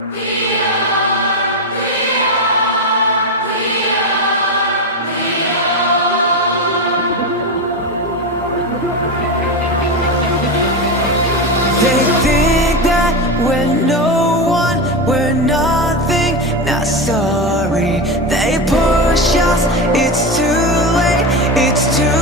They think that we're no one, we're nothing, not sorry. They push us, it's too late, it's too